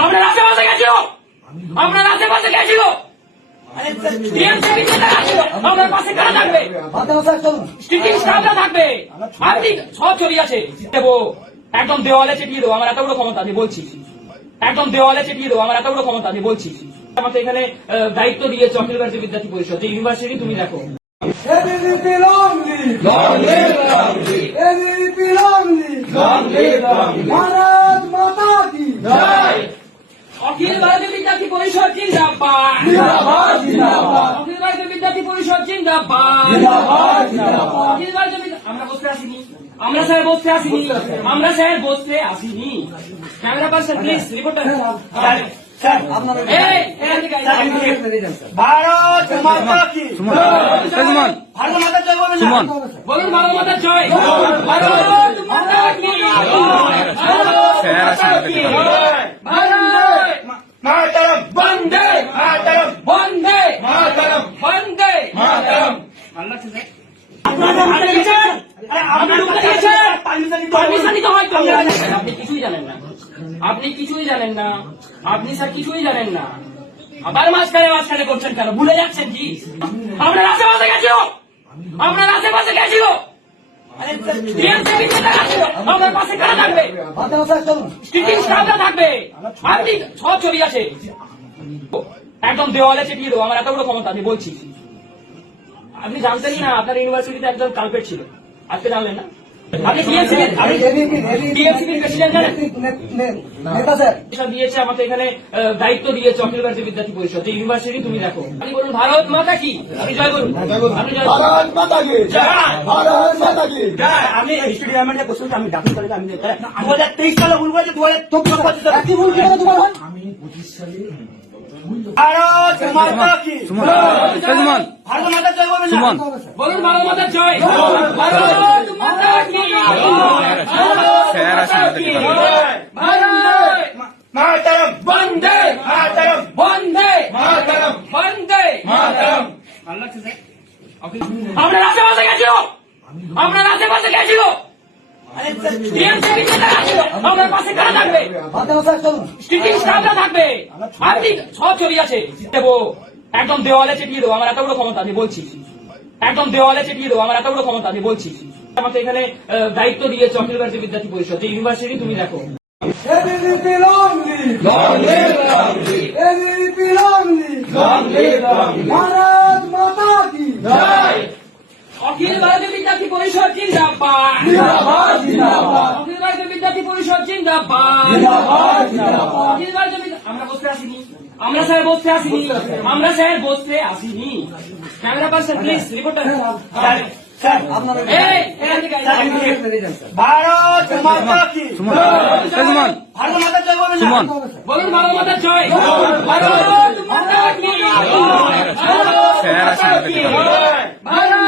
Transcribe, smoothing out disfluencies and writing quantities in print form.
আপনার আশেপাশে গেছিল, আপনার আশেপাশে গেছিল, আপনার পাশে কারা থাকবে, স্টিচিং স্টাফরা থাকবে, আপনি সব ছবি আছে দেবো, একদম দেওয়ালে চেপিয়ে দেবো, আমার এত বড় ক্ষমতা আমি বলছি, একদম দেওয়ালে চেপিয়ে দেবো, আমার এত বড় ক্ষমতা আমি বলছি। আমাকে এখানে দায়িত্ব দিয়েছে অখিল ভারতীয় বিদ্যার্থী পরিষদ, যে ইউনিভার্সিটি তুমি দেখো। ভারত মাতা কি অখিল ভারতীয় বিদ্যার্থী পরিষদ জিন্দাবাদ, অখিল ভারতীয় বিদ্যার্থী পরিষদ জিন্দাবাদ, অখিল ভারতীয়। আমরা বসতে আসিনি, আমরা স্যার বসতে আসিনি, আমরা স্যার বসতে আসিনি। Camera person please, reporter Bharat মাতা কি ভারত মাতা জয় বলুন সুমন বলুন, ভারত মাতা জয়, ভারত মাতা কি, মাতরম বন্দে মাতরম বন্দে মাতরম বন্দে মাতরম। পারমিশন নিতে হয় তো। আপনি কিছুই জানেন না, আপনি কিছুই জানেন না, আপনি স্যার কিছুই জানেন না। আবার মাঝখানে করছেন কেন, ভুলে যাচ্ছেন কি? আপনার আশেপাশে গেছিল, আপনার আশেপাশে গেছিল, আপনার পাশে কারা থাকবে, স্টিচিং স্টাফরা থাকবে, আপনি সব ছবি আছে একদম দেওয়ালে চেপিয়ে দেবো, আমার এত বড় ক্ষমতা আমি বলছি। আপনি জানতেনই না আপনার ইউনিভার্সিটিতে একজন কালপেট ছিল, আজকে জানলেন না? আপনি টিএমসিবির প্রেসিডেন্ট জানেন? দিয়েছে আমাকে এখানে দায়িত্ব দিয়েছে অখিল ভারতীয় বিদ্যার্থী পরিষদ, যে ইউনিভার্সিটি তুমি দেখো। আপনি বলুন ভারত মাতা কি, আপনি জয় বলুন, আপনি জয় বলুন। ভারত মাতা কি ভারত মাতা কি। আমি স্টেডিয়ামের যে কোশ্চেন আমি দাখিল করি, আমি 2023 সালে বলবো যে 2024 সালে কি ভুল করে তোমার হয়? ভারত মাতা কি সুমন ভারত মাতা জয় বলুন সুমন বলুন ভারত মাতা জয়, ভারত মাতা কি, মাতরম বন্দে মাতরম বন্দে মাতরম বন্দে মাতরম। আপনার আশেপাশে গেছিল, আপনার আশেপাশে গেছিল, আপনার পাশে কারা থাকবে, স্টিচিং স্টাফরা থাকবে, আপনি সব ছবি আছে দেবো, একদম দেওয়ালে চেপিয়ে দেবো, আমার এত বড় ক্ষমতা আমি বলছি, একদম দেওয়ালে চেপিয়ে দেবো, আমার এত বড় ক্ষমতা আমি বলছি। আমাকে এখানে দায়িত্ব দিয়েছে অখিল ভারতীয় বিদ্যার্থী পরিষদ, যে ইউনিভার্সিটি তুমি দেখো। ভারত মাতা কি অখিল ভারতীয় বিদ্যার্থী পরিষদ জিন্দাবাদ, অখিল ভারতীয় বিদ্যার্থী পরিষদ জিন্দাবাদ, অখিল ভারতীয়। আমরা বসতে আসিনি, আমরা স্যার বসতে আসিনি, আমরা স্যার বসতে আসিনি। Camera person please, reporter Bharat মাতা কি সুমন ভারত মাতা জয় বলুন সুমন বলুন ভারত মাতা জয়, ভারত মাতা কি, ভারত